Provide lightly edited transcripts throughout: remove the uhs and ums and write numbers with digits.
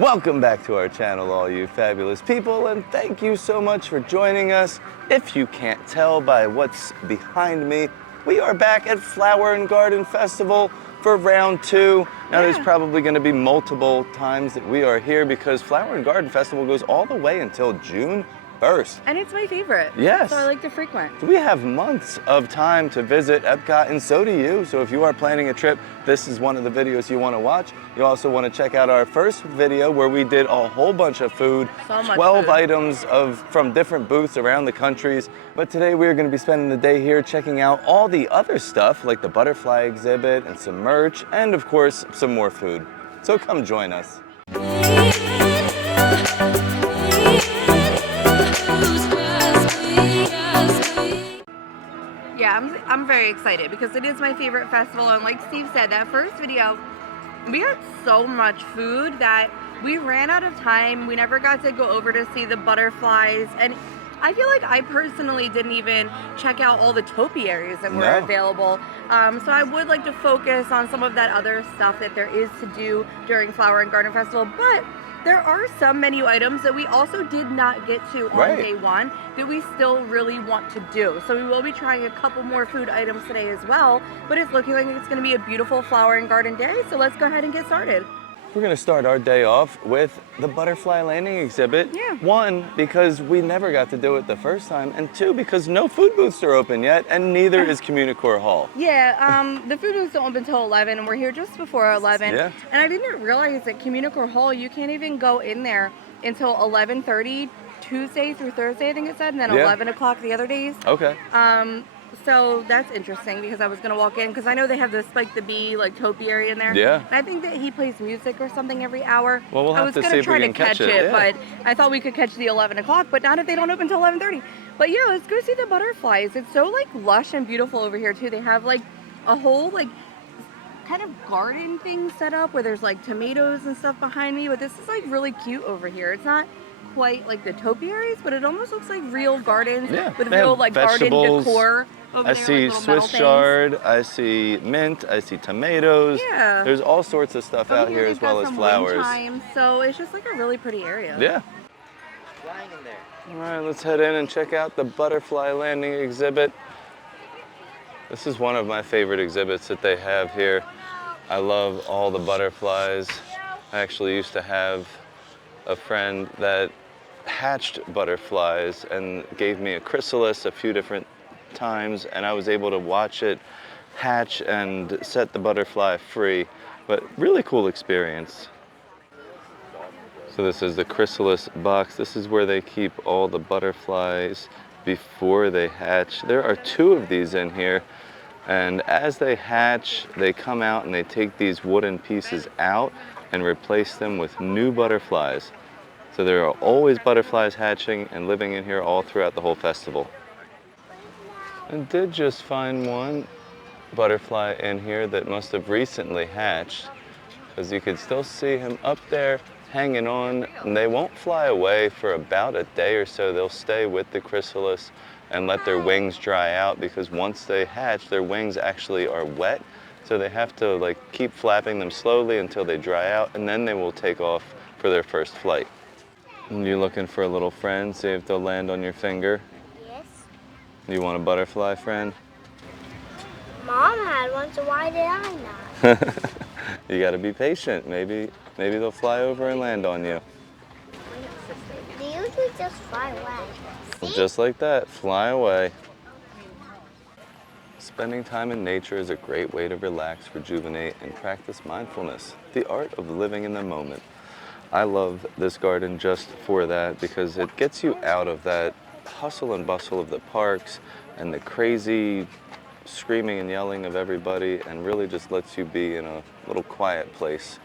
Welcome back to our channel, all you fabulous people, and thank you so much for joining us. If you can't tell by what's behind me, we are back at Flower and Garden Festival for round 2. Now there's probably going to be multiple times that we are here because Flower and Garden Festival goes all the way until June 1st. And it's my favorite. Yes. So I like to frequent. We have months of time to visit EPCOT, and so do you. So if you are planning a trip, this is one of the videos you want to watch. You also want to check out our first video where we did a whole bunch of food, So much 12 food. items from different booths around the countries. But today we're going to be spending the day here checking out all the other stuff like the butterfly exhibit and some merch, and of course, some more food. So come join us. Yeah, I'm very excited because it is my favorite festival, and like Steve said, that first video, we had so much food that we ran out of time. We never got to go over to see the butterflies, and I feel like I personally didn't even check out all the topiaries that were available. So I would like to focus on some of that other stuff that there is to do during Flower and Garden Festival, but there are some menu items that we also did not get to on day one that we still really want to do. So we will be trying a couple more food items today as well, but it's looking like it's going to be a beautiful flower and garden day. So let's go ahead and get started. We're going to start our day off with the butterfly landing exhibit. Yeah. 1, because we never got to do it the first time, and 2, because no food booths are open yet, and neither is CommuniCore Hall. Yeah, the food booths don't open until 11, and we're here just before 11. Yeah. And I didn't realize that CommuniCore Hall, you can't even go in there until 11:30 Tuesday through Thursday, I think it said, and then 11 o'clock the other days. Okay. So that's interesting because I was going to walk in because I know they have the Spike the Bee like topiary in there. Yeah. And I think that he plays music or something every hour. Well, we'll have to see if we try can to catch it, yeah. but I thought we could catch the 11 o'clock, but not if they don't open until 11:30. But yeah, let's go see the butterflies. It's so like lush and beautiful over here too. They have like a whole like kind of garden thing set up where there's like tomatoes and stuff behind me, but this is like really cute over here. It's not quite like the topiaries, but it almost looks like real gardens with real like garden decor. I see Swiss chard, I see mint, I see tomatoes. Yeah. There's all sorts of stuff out here as well as flowers. So it's just like a really pretty area. Yeah. Flying in there. All right, let's head in and check out the butterfly landing exhibit. This is one of my favorite exhibits that they have here. I love all the butterflies. I actually used to have a friend that hatched butterflies and gave me a chrysalis a few different times, and I was able to watch it hatch and set the butterfly free. But really cool experience. So this is the chrysalis box. This is where they keep all the butterflies before they hatch. There are 2 of these in here, and as they hatch, they come out and they take these wooden pieces out and replace them with new butterflies. So there are always butterflies hatching and living in here all throughout the whole festival. I did just find one butterfly in here that must have recently hatched, because you could still see him up there hanging on, and they won't fly away for about a day or so. They'll stay with the chrysalis and let their wings dry out, because once they hatch, their wings actually are wet, so they have to like keep flapping them slowly until they dry out, and then they will take off for their first flight. And you looking for a little friend, see if they'll land on your finger? Yes. You want a butterfly friend? Mom had one, so why did I not? You gotta be patient. Maybe they'll fly over and land on you. They usually just fly away. Just like that, fly away. Spending time in nature is a great way to relax, rejuvenate, and practice mindfulness, the art of living in the moment. I love this garden just for that, because it gets you out of that hustle and bustle of the parks and the crazy screaming and yelling of everybody, and really just lets you be in a little quiet place.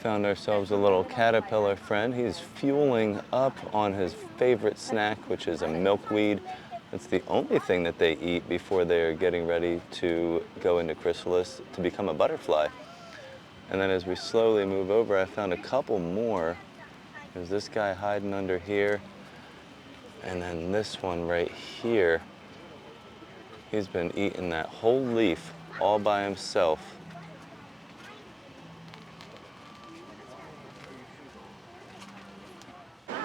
Found ourselves a little caterpillar friend. He's fueling up on his favorite snack, which is a milkweed. It's the only thing that they eat before they're getting ready to go into chrysalis to become a butterfly. And then as we slowly move over, I found a couple more. There's this guy hiding under here, and then this one right here. He's been eating that whole leaf all by himself.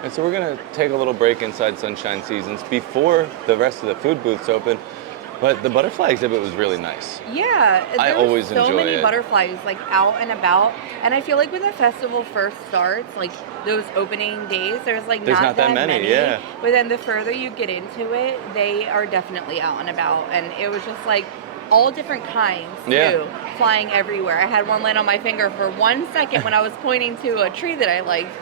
And so we're gonna take a little break inside Sunshine Seasons before the rest of the food booths open. But the butterfly exhibit was really nice. Yeah, I there always were so enjoy many it. butterflies like out and about, and I feel like when the festival first starts, like those opening days, there's like There's not that many, yeah. But then the further you get into it, they are definitely out and about, and it was just like all different kinds too, Yeah. flying everywhere. I had one land on my finger for 1 second when I was pointing to a tree that I liked.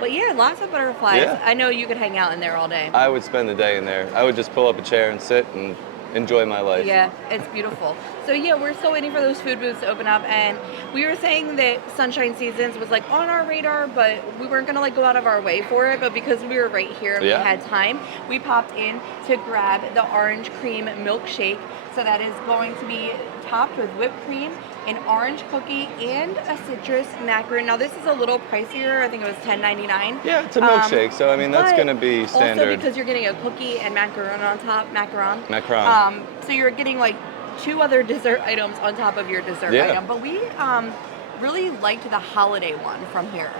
But yeah, lots of butterflies. Yeah. I know you could hang out in there all day. I would spend the day in there. I would just pull up a chair and sit and enjoy my life. Yeah, it's beautiful. So yeah, we're still waiting for those food booths to open up, and we were saying that Sunshine Seasons was like on our radar, but we weren't gonna like go out of our way for it. But because we were right here and Yeah. we had time, we popped in to grab the orange cream milkshake. So that is going to be topped with whipped cream, an orange cookie, and a citrus macaron. Now this is a little pricier. I think it was $10.99. Yeah, it's a milkshake, so I mean that's But gonna be standard. Also because you're getting a cookie and macaron on top, Macaron. so you're getting like 2 other dessert items on top of your dessert Yeah. item. But we really liked the holiday one from here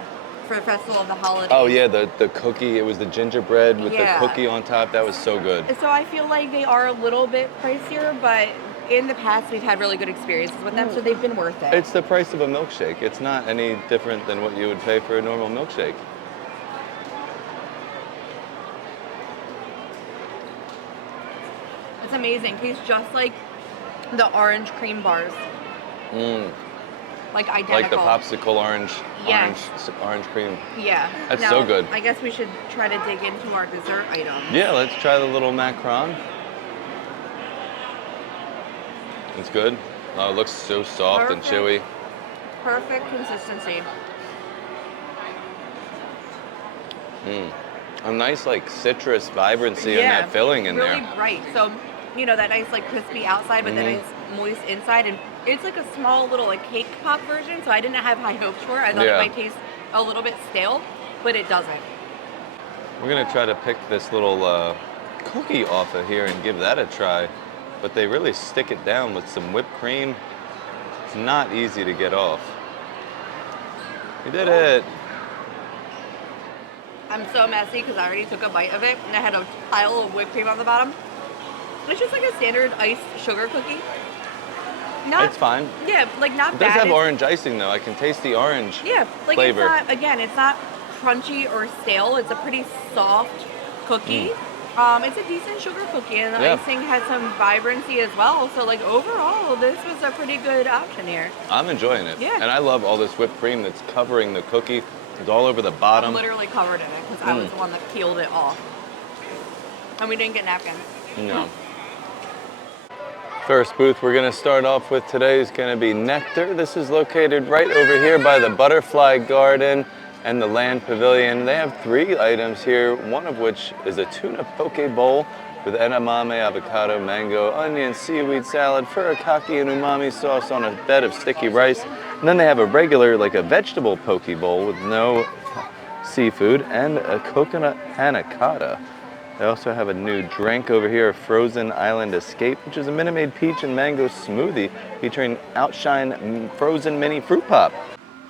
for the Festival of the Holidays. Oh yeah, the cookie. It was the gingerbread with Yeah. the cookie on top. That was so good. So I feel like they are a little bit pricier, but in the past we've had really good experiences with them, so they've been worth it. It's the price of a milkshake. It's not any different than what you would pay for a normal milkshake. It's amazing. Tastes just like the orange cream bars. Like identical. Like the popsicle orange, Yes. orange cream. Yeah. That's Now, so good. I guess we should try to dig into our dessert items. Yeah, let's try the little macaron. It's good. Oh, it looks so soft and chewy. Perfect consistency. A nice like citrus vibrancy in that filling in really there. bright. So, you know, that nice like crispy outside, but then it's moist inside, and it's like a small little like cake pop version. So I didn't have high hopes for it. I thought it might taste a little bit stale, but it doesn't. We're gonna try to pick this little cookie off of here and give that a try. But they really stick it down with some whipped cream. It's not easy to get off. You did it. I'm so messy because I already took a bite of it, and I had a pile of whipped cream on the bottom. It's just like a standard iced sugar cookie. It's fine. Yeah, like not It bad. does have It's- orange icing though. I can taste the orange flavor. It's not, again, it's not crunchy or stale. It's a pretty soft cookie. It's a decent sugar cookie, and the icing has some vibrancy as well. So like overall, this was a pretty good option here. I'm enjoying it. Yeah. And I love all this whipped cream that's covering the cookie. It's all over the bottom. I'm literally covered in it because I was the one that peeled it off. And we didn't get napkins. No. First booth we're going to start off with today is going to be Nectar. This is located right over here by the Butterfly Garden and the Land Pavilion. They have 3 items here, one of which is a tuna poke bowl with edamame, avocado, mango, onion, seaweed salad, furikake, and umami sauce on a bed of sticky rice. And then they have a regular, like a vegetable poke bowl with no seafood and a coconut panna cotta. They also have a new drink over here, a Frozen Island Escape, which is a Minute Maid peach and mango smoothie featuring Outshine Frozen Mini Fruit Pop.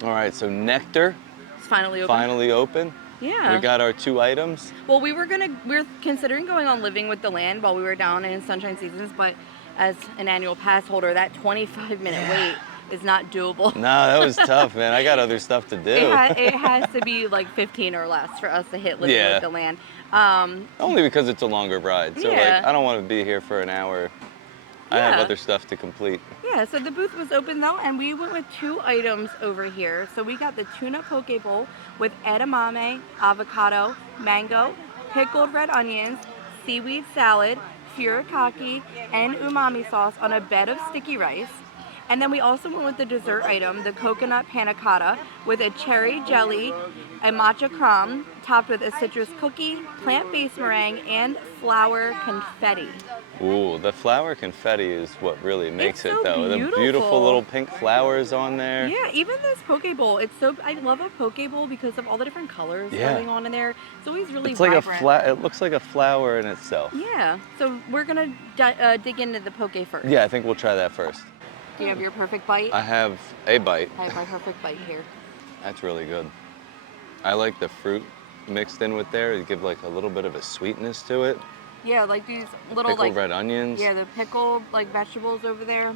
All right, so Nectar. It's finally open. Finally open. Yeah. We got our 2 items. Well, we're considering going on Living with the Land while we were down in Sunshine Seasons, but as an annual pass holder, that 25-minute wait is not doable. No, that was tough, man. I got other stuff to do. It has to be like 15 or less for us to hit Living with the Land. Only because it's a longer ride. So like, I don't want to be here for an hour. I have other stuff to complete. Yeah, so the booth was open though, and we went with 2 items over here. So we got the tuna poke bowl with edamame, avocado, mango, pickled red onions, seaweed salad, furikake, and umami sauce on a bed of sticky rice. And then we also went with the dessert item, the coconut panna cotta, with a cherry jelly, a matcha crumb, topped with a citrus cookie, plant-based meringue, and flour confetti. Ooh, the flower confetti is what really makes It's it so though. The beautiful beautiful little pink flowers on there. Yeah, even this poke bowl, I love a poke bowl because of all the different colors going on in there. It's always really It's like vibrant. it looks like a flower in itself. Yeah, so we're gonna dig into the poke first. Yeah, I think we'll try that first. Do you have your perfect bite? I have a bite. I have my perfect bite here. That's really good. I like the fruit mixed in with there to give like a little bit of a sweetness to it. Yeah, like these little Pickled like red onions. yeah, the pickled like vegetables over there.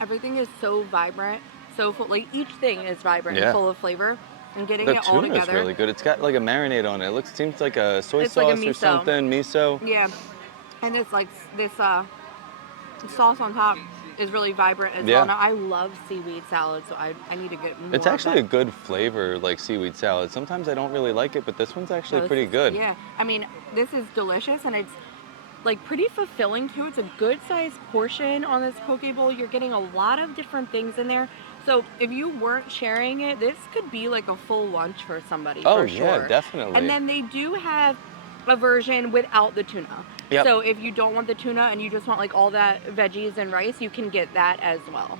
Everything is so vibrant, so full. Like each thing is vibrant and Yeah. full of flavor, and getting The it all tuna is together. really good. It's got like a marinade on it. Seems like a soy It's like a sauce or miso. something, miso. Yeah, and it's like this sauce on top is really vibrant as well. Yeah. Now I love seaweed salad, so I need to get more It's of actually a that. good flavor, like seaweed salad. Sometimes I don't really like it, but this one's actually No, pretty good. yeah. I mean, this is delicious, and it's like pretty fulfilling too. It's a good sized portion on this poke bowl. You're getting a lot of different things in there. So if you weren't sharing it, this could be like a full lunch for somebody Oh for yeah, sure. definitely. And then they do have a version without the tuna. Yep. So if you don't want the tuna and you just want like all that veggies and rice, you can get that as well.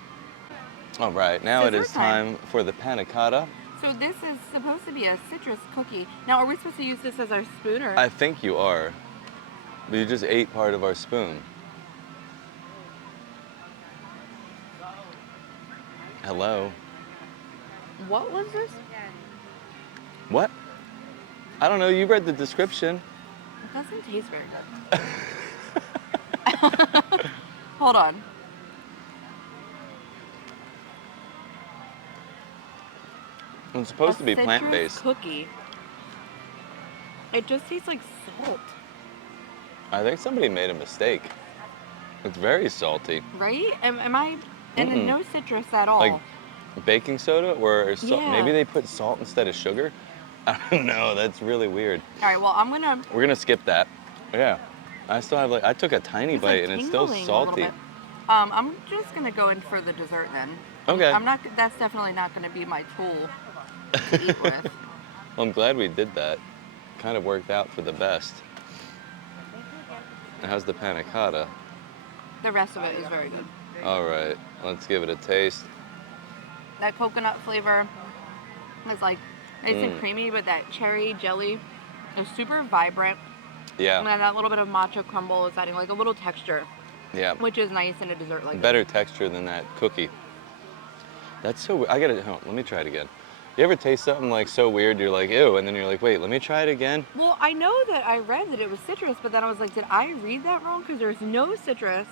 All right, now it Dessert is time for the panna cotta. So this is supposed to be a citrus cookie. Now, are we supposed to use this as our spoon or? I think you are, but you just ate part of our spoon. Hello. What was this? What? I don't know, you read the description. It doesn't taste very good. Hold on. It's supposed to be citrus plant-based. cookie. It just tastes like salt, I think somebody made a mistake. It's very salty. right? Am I? And then Mm-mm. no citrus at all. Like baking soda or Yeah. maybe they put salt instead of sugar. I don't know, that's really weird. All right. Well, I'm gonna. We're gonna skip that. Yeah. I still have I took a tiny It's, bite like, and it's still tingling a little salty. bit. I'm just gonna go in for the dessert then. Okay. I'm not. That's definitely not gonna be my tool to eat with. Well, I'm glad we did that. Kind of worked out for the best. And how's the panna cotta? The rest of it is very good. All right, let's give it a taste. That coconut flavor is like nice and creamy, but that cherry jelly is super vibrant. Yeah, And then that little bit of matcha crumble is adding like a little texture, yeah. which is nice in a dessert like Better texture than that cookie. That's so weird. I gotta, let me try it again. You ever taste something like so weird, you're like, ew, and then you're like, wait, let me try it again? this. Well, I know that I read that it was citrus, but then I was like, did I read that wrong? Because there's no citrus.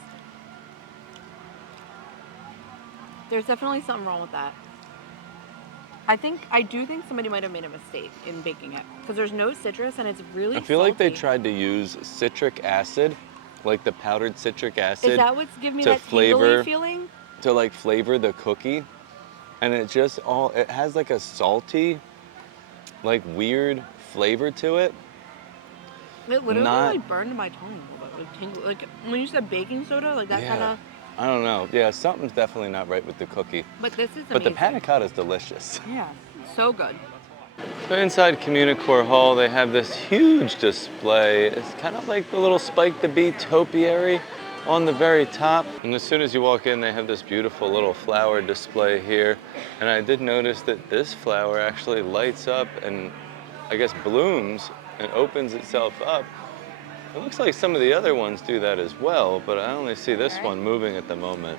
There's definitely something wrong with that. I do think somebody might have made a mistake in baking it because there's no citrus and it's really I feel like they salty. tried to use citric acid, like the powdered citric acid, Is that what's giving me to that flavor- tingly feeling? to like flavor the cookie. And it just it has like a salty, like weird flavor to it. It literally Not- like burned my tongue a little bit. Like, tingle. Like when you said baking soda, like that Yeah. kind of. I don't know. Yeah, something's definitely not right with the cookie. But this is amazing. But the panna cotta is delicious. Yeah, so good. So inside CommuniCore Hall, they have this huge display. It's kind of like the little Spike the Bee topiary on the very top. And as soon as you walk in, they have this beautiful little flower display here. And I did notice that this flower actually lights up and I guess blooms and opens itself up. It looks like some of the other ones do that as well, but I only see this one moving at the moment.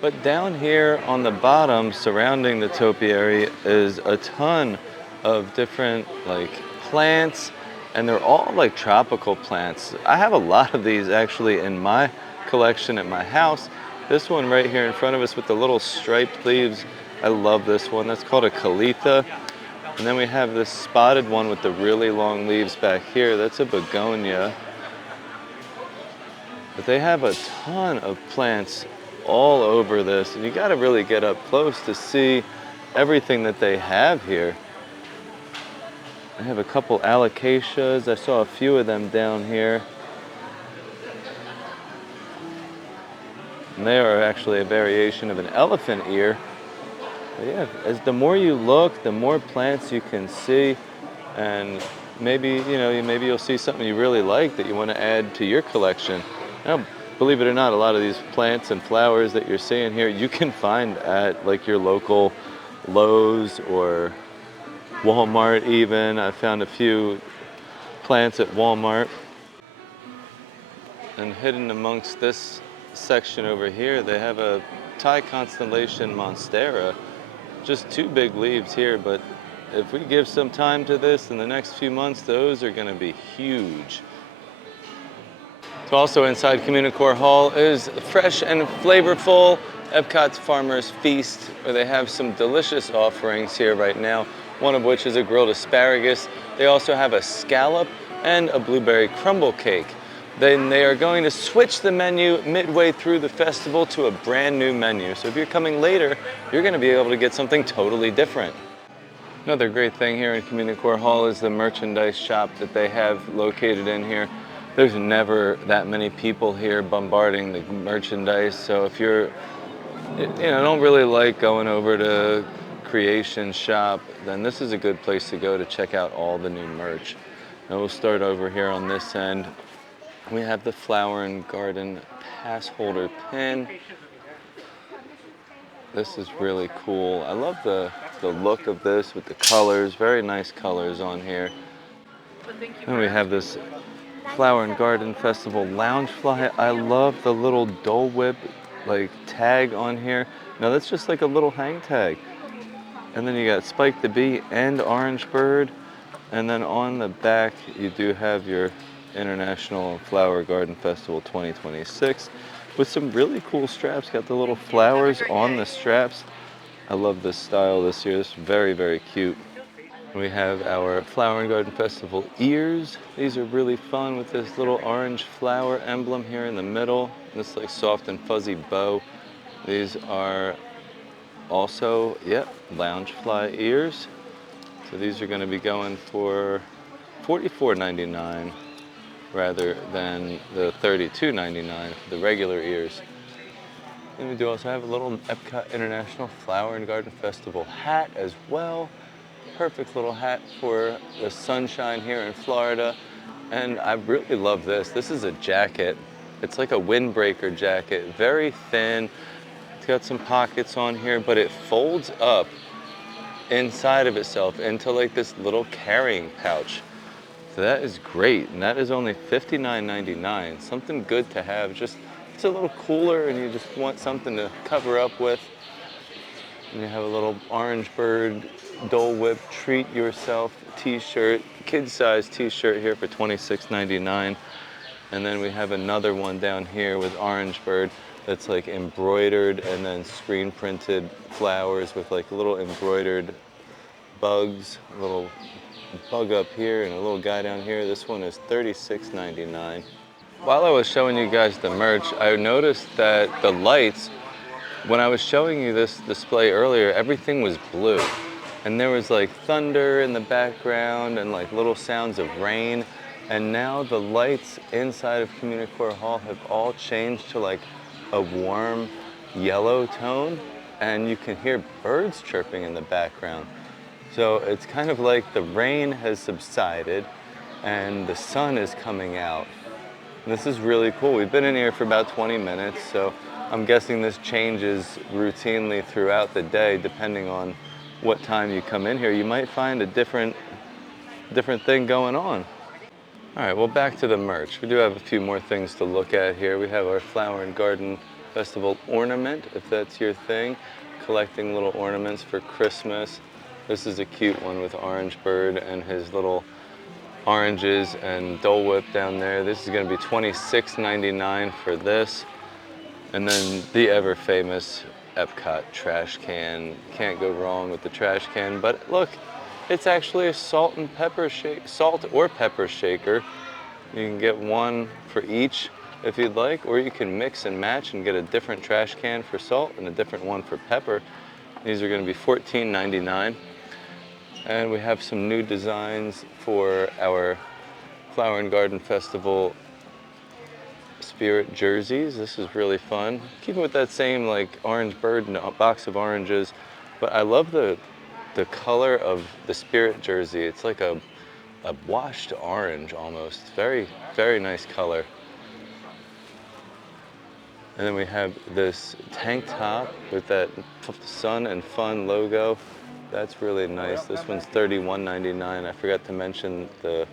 But down here on the bottom, surrounding the topiary, is a ton of different like plants, and they're all like tropical plants. I have a lot of these actually in my collection at my house. This one right here in front of us with the little striped leaves, I love this one. That's called a calitha. And then we have this spotted one with the really long leaves back here. That's a begonia. But they have a ton of plants all over this, and you gotta really get up close to see everything that they have here. I have a couple alocasias. I saw a few of them down here. And they are actually a variation of an elephant ear. But yeah, as the more you look, the more plants you can see, and maybe maybe you'll see something you really like that you want to add to your collection. Now, believe it or not, a lot of these plants and flowers that you're seeing here, you can find at like your local Lowe's or Walmart even. I found a few plants at Walmart. And hidden amongst this section over here, they have a Thai constellation monstera. Just two big leaves here, but if we give some time to this in the next few months, those are going to be huge. So also inside CommuniCore Hall is fresh and flavorful EPCOT's Farmer's Feast, where they have some delicious offerings here right now, one of which is a grilled asparagus. They also have a scallop and a blueberry crumble cake. Then they are going to switch the menu midway through the festival to a brand new menu. So if you're coming later, you're going to be able to get something totally different. Another great thing here in CommuniCore Hall is the merchandise shop that they have located in here. There's never that many people here bombarding the merchandise. So if you're, don't really like going over to Creation Shop, then this is a good place to go to check out all the new merch. And we'll start over here on this end. We have the Flower and Garden pass holder pin. This is really cool. I love the look of this with the colors, very nice colors on here. And we have this Flower and Garden Festival lounge fly. I love the little Dole Whip like tag on here. Now that's just like a little hang tag. And then you got Spike the Bee and Orange Bird. And then on the back you do have your International Flower Garden Festival 2026 with some really cool straps. Got the little flowers on the straps. I love this style this year. It's very, very cute. We have our Flower and Garden Festival ears. These are really fun with this little orange flower emblem here in the middle. This like soft and fuzzy bow. These are also, Loungefly ears. So these are going to be going for $44.99 rather than the $32.99 for the regular ears. And we do also have a little EPCOT International Flower and Garden Festival hat as well. Perfect little hat for the sunshine here in Florida. And I really love this. This is a jacket. It's like a windbreaker jacket, very thin. It's got some pockets on here, but it folds up inside of itself into like this little carrying pouch. So that is great, and that is only $59.99. Something good to have. Just it's a little cooler, and you just want something to cover up with. And you have a little Orange Bird Dole Whip Treat Yourself T-shirt, kid-size T-shirt here for $26.99. And then we have another one down here with Orange Bird that's like embroidered and then screen printed flowers with like little embroidered bugs, a little bug up here and a little guy down here. This one is $36.99. While I was showing you guys the merch, I noticed that the lights, when I was showing you this display earlier, everything was blue. And there was like thunder in the background and like little sounds of rain. And now the lights inside of CommuniCore Hall have all changed to like a warm yellow tone. And you can hear birds chirping in the background. So it's kind of like the rain has subsided and the sun is coming out. And this is really cool. We've been in here for about 20 minutes, so I'm guessing this changes routinely throughout the day depending on what time you come in here. You might find a different thing going on. All right, well, back to the merch. We do have a few more things to look at here. We have our Flower and Garden Festival ornament, if that's your thing, collecting little ornaments for Christmas. This is a cute one with Orange Bird and his little oranges and Dole Whip down there. This is going to be $26.99 for this. And then the ever famous EPCOT trash can. Can't go wrong with the trash can. But look, it's actually a salt or pepper shaker. You can get one for each if you'd like, or you can mix and match and get a different trash can for salt and a different one for pepper. These are going to be $14.99. And we have some new designs for our Flower and Garden Festival spirit jerseys. This is really fun. Keeping with that same like Orange Bird and a box of oranges, but I love the color of the spirit jersey. It's like a washed orange almost. Very, very nice color. And then we have this tank top with that Sun and Fun logo. That's really nice. This one's $31.99. I forgot to mention the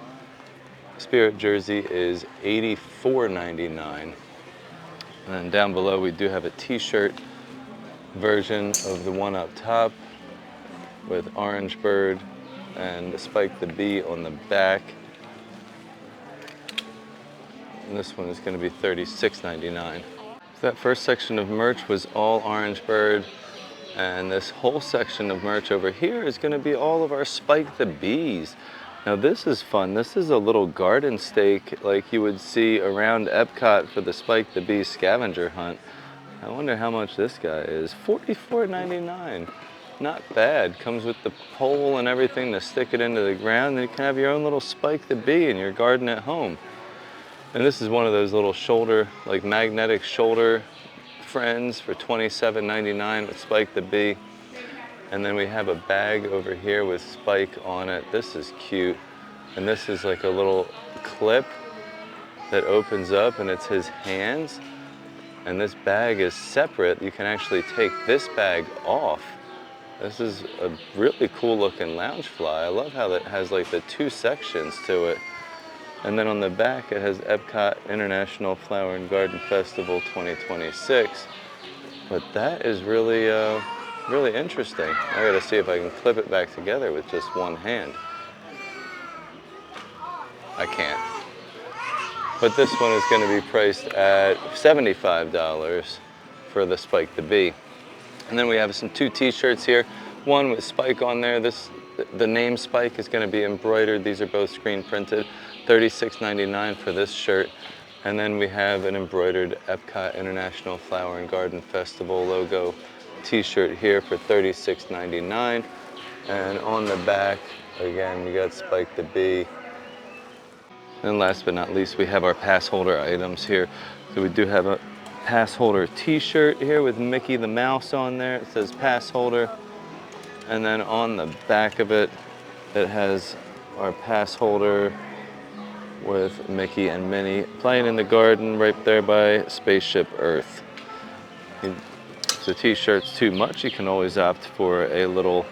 spirit jersey is $84.99. And then down below we do have a t-shirt version of the one up top with Orange Bird and Spike the Bee on the back. And this one is going to be $36.99. So that first section of merch was all Orange Bird. And this whole section of merch over here is going to be all of our Spike the Bees. Now this is fun. This is a little garden stake like you would see around EPCOT for the Spike the Bee scavenger hunt. I wonder how much this guy is. $44.99. Not bad. Comes with the pole and everything to stick it into the ground. And you can have your own little Spike the Bee in your garden at home. And this is one of those little shoulder, like magnetic shoulder friends for $27.99 with Spike the Bee. And then we have a bag over here with Spike on it. This is cute. And this is like a little clip that opens up and it's his hands. And this bag is separate. You can actually take this bag off. This is a really cool looking lounge fly. I love how it has like the two sections to it. And then on the back it has EPCOT International Flower and Garden Festival 2026. But that is really, really interesting. I gotta see if I can clip it back together with just one hand. I can't. But this one is gonna be priced at $75 for the Spike the Bee. And then we have two t-shirts here. One with Spike on there. The name Spike is gonna be embroidered. These are both screen printed. $36.99 for this shirt. And then we have an embroidered EPCOT International Flower and Garden Festival logo t-shirt here for $36.99. And on the back, again, you got Spike the Bee. And last but not least, we have our pass holder items here. So we do have a pass holder t-shirt here with Mickey the Mouse on there. It says pass holder. And then on the back of it, it has our pass holder with Mickey and Minnie playing in the garden right there by Spaceship Earth. If the t-shirt's too much, you can always opt for a little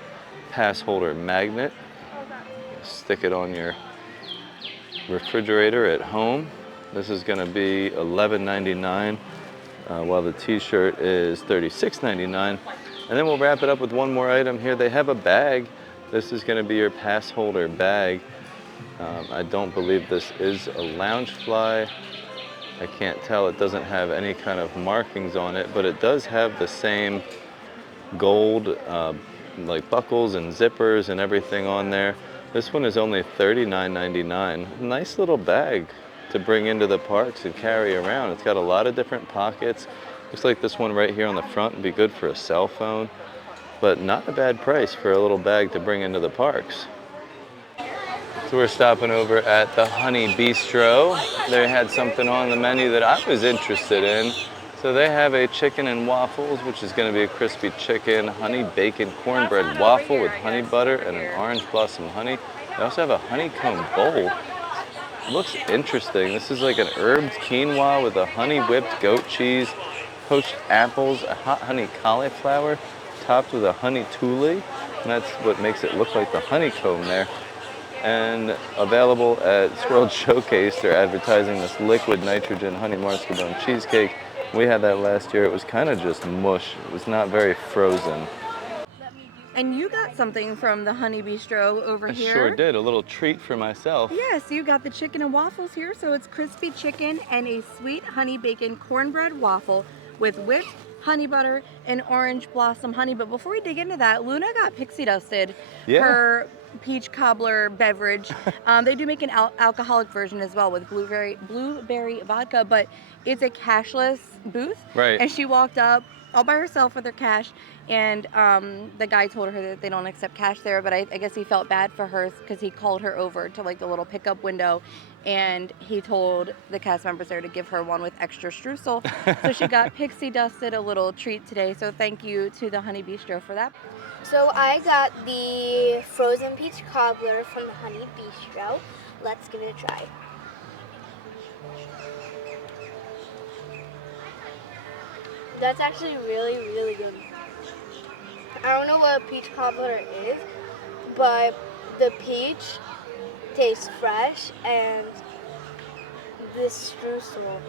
pass holder magnet. Stick it on your refrigerator at home. This is going to be $11.99 while the t-shirt is $36.99. And then we'll wrap it up with one more item here. They have a bag. This is going to be your pass holder bag. I don't believe this is a lounge fly. I can't tell. It doesn't have any kind of markings on it, but it does have the same gold like buckles and zippers and everything on there. This one is only $39.99. Nice little bag to bring into the parks and carry around. It's got a lot of different pockets. Looks like this one right here on the front would be good for a cell phone, but not a bad price for a little bag to bring into the parks. So we're stopping over at the Honey Bistro. They had something on the menu that I was interested in. So they have a chicken and waffles, which is going to be a crispy chicken, honey bacon cornbread waffle with honey butter and an orange blossom honey. They also have a honeycomb bowl. Looks interesting. This is like an herbed quinoa with a honey whipped goat cheese, poached apples, a hot honey cauliflower, topped with a honey tule. And that's what makes it look like the honeycomb there. And available at World Showcase, they're advertising this liquid nitrogen honey mascarpone cheesecake. We had that last year. It was kind of just mush. It was not very frozen. And you got something from the Honey Bistro over here. I sure did. A little treat for myself. Yes, you got the chicken and waffles here. So it's crispy chicken and a sweet honey bacon cornbread waffle with whipped honey butter and orange blossom honey. But before we dig into that, Luna got pixie dusted her peach cobbler beverage. They do make an alcoholic version as well with blueberry vodka, but it's a cashless booth. Right. And she walked up all by herself with her cash, and the guy told her that they don't accept cash there, but I guess he felt bad for her because he called her over to like the little pickup window, and he told the cast members there to give her one with extra streusel. So she got pixie dusted, a little treat today. So thank you to the Honey Bistro for that. So I got the frozen peach cobbler from the Honey Bistro. Let's give it a try. That's actually really, really good. I don't know what a peach cobbler is, but the peach tastes fresh, and this streusel,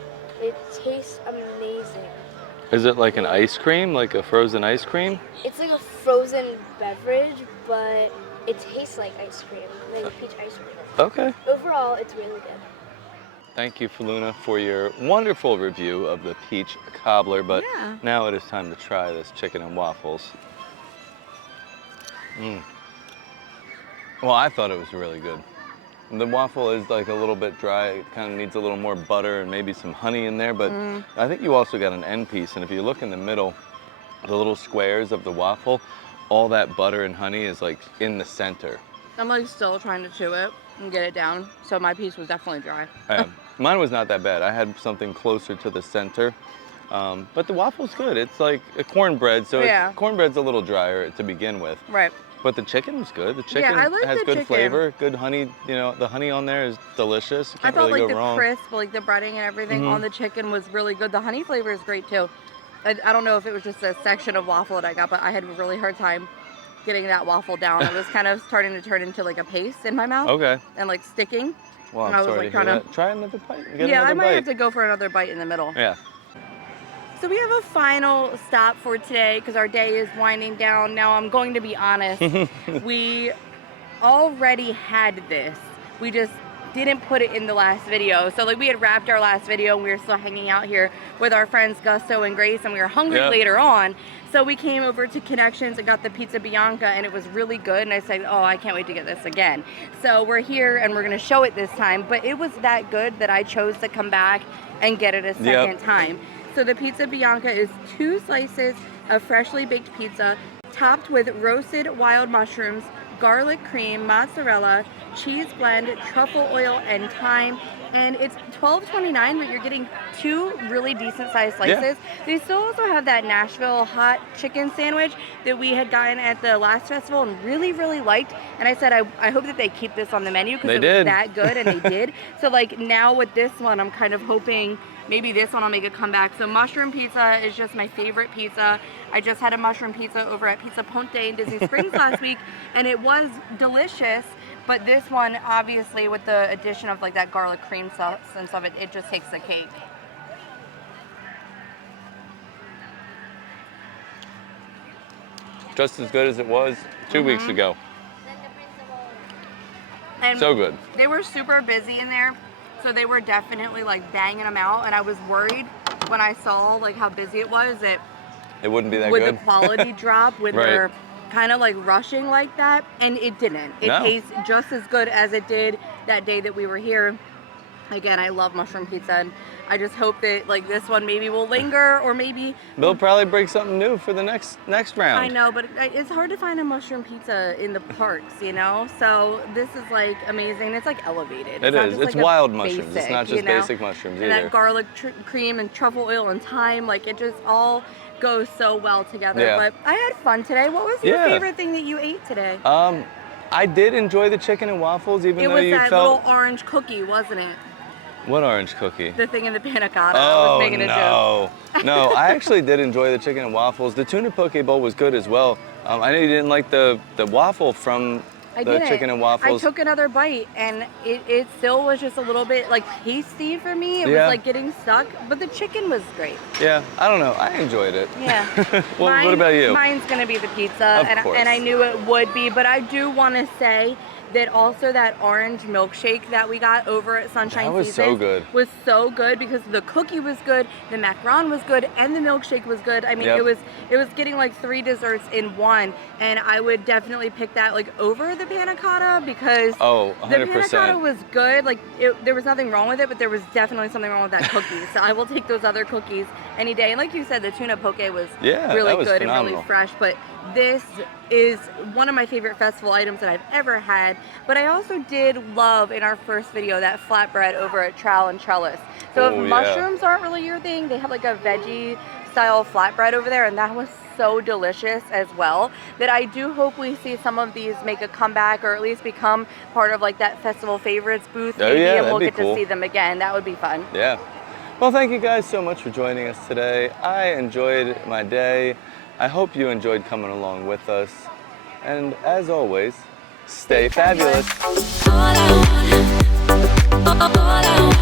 it tastes amazing. Is it like an ice cream, like a frozen ice cream? It's like a frozen beverage, but it tastes like ice cream, like peach ice cream. Okay. Overall, it's really good. Thank you, Faluna, for your wonderful review of the peach cobbler. But Yeah. now it is time to try this chicken and waffles. Well, I thought it was really good. The waffle is like a little bit dry. It kind of needs a little more butter and maybe some honey in there. But I think you also got an end piece. And if you look in the middle, the little squares of the waffle, all that butter and honey is like in the center. I'm like still trying to chew it and get it down. So my piece was definitely dry. Mine was not that bad. I had something closer to the center. But the waffle's good. It's like a cornbread, so cornbread's a little drier to begin with. Right. But the chicken was good. The chicken I like has the good chicken. flavor, good honey. You know, the honey on there is delicious. You I can't felt really like go the wrong. crisp, like the breading and everything on the chicken was really good. The honey flavor is great too. I don't know if it was just a section of waffle that I got, but I had a really hard time getting that waffle down. It was kind of starting to turn into like a paste in my mouth. Okay. And like sticking. Well, and I'm I was sorry like to hear trying that. Try another bite. Get Yeah, another I might bite. have to go for another bite in the middle. Yeah. So we have a final stop for today because our day is winding down. Now I'm going to be honest, we already had this. We just didn't put it in the last video. So like we had wrapped our last video and we were still hanging out here with our friends Gusto and Grace and we were hungry later on. So we came over to Connections and got the pizza Bianca and it was really good. And I said, oh, I can't wait to get this again. So we're here and we're gonna show it this time, but it was that good that I chose to come back and get it a second time. So the pizza Bianca is 2 slices of freshly baked pizza topped with roasted wild mushrooms, garlic cream, mozzarella, cheese blend, truffle oil, and thyme. And it's $12.29, but you're getting 2 really decent sized slices. They still also have that Nashville hot chicken sandwich that we had gotten at the last festival and really, really liked. And I said, I hope that they keep this on the menu because it was that good, and they did. So like now with this one, I'm kind of hoping maybe this one will make a comeback. So mushroom pizza is just my favorite pizza. I just had a mushroom pizza over at Pizza Ponte in Disney Springs last week, and it was delicious. But this one, obviously, with the addition of like that garlic cream sauce and stuff, it just takes the cake. Just as good as it was 2 weeks ago. And so good. They were super busy in there, so they were definitely like banging them out. And I was worried when I saw like how busy it was that it wouldn't be that would good. The quality drop when they're kind of like rushing like that, and it didn't. It tastes just as good as it did that day that we were here. Again, I love mushroom pizza, and I just hope that like this one maybe will linger, or maybe they'll probably bring something new for the next round. I know, but it's hard to find a mushroom pizza in the parks, you know. So this is like amazing. It's like elevated. It is. It's like wild mushrooms. Basic, it's not just basic mushrooms either. And that garlic cream and truffle oil and thyme, like it just all goes so well together. But I had fun today. What was your favorite thing that you ate today? I did enjoy the chicken and waffles, even though you felt... It was that little orange cookie, wasn't it? What orange cookie? The thing in the panna cotta. Oh, I was making a joke. No, I actually did enjoy the chicken and waffles. The tuna poke bowl was good as well. I know you didn't like the waffle from the chicken and waffles. I took another bite, and it still was just a little bit like pasty for me. It was like getting stuck, but the chicken was great. Yeah, I don't know. I enjoyed it. Yeah. What about you? Mine's gonna be the pizza, and I knew it would be, but I do want to say that also that orange milkshake that we got over at Sunshine Seasons so good. Was so good because the cookie was good, the macaron was good, and the milkshake was good. I mean, it was getting like 3 desserts in one, and I would definitely pick that like over the panna cotta because 100%. The panna cotta was good. Like there was nothing wrong with it, but there was definitely something wrong with that cookie. So I will take those other cookies any day. And like you said, the tuna poke was really good and really fresh. But this is one of my favorite festival items that I've ever had. But I also did love in our first video that flatbread over at Trowel and Trellis. So if mushrooms aren't really your thing, they have like a veggie style flatbread over there, and that was so delicious as well, that I do hope we see some of these make a comeback, or at least become part of like that festival favorites booth maybe, and we'll get to see them again. That would be fun. Yeah. Well, thank you guys so much for joining us today. I enjoyed my day. I hope you enjoyed coming along with us. And as always, stay fabulous. All I want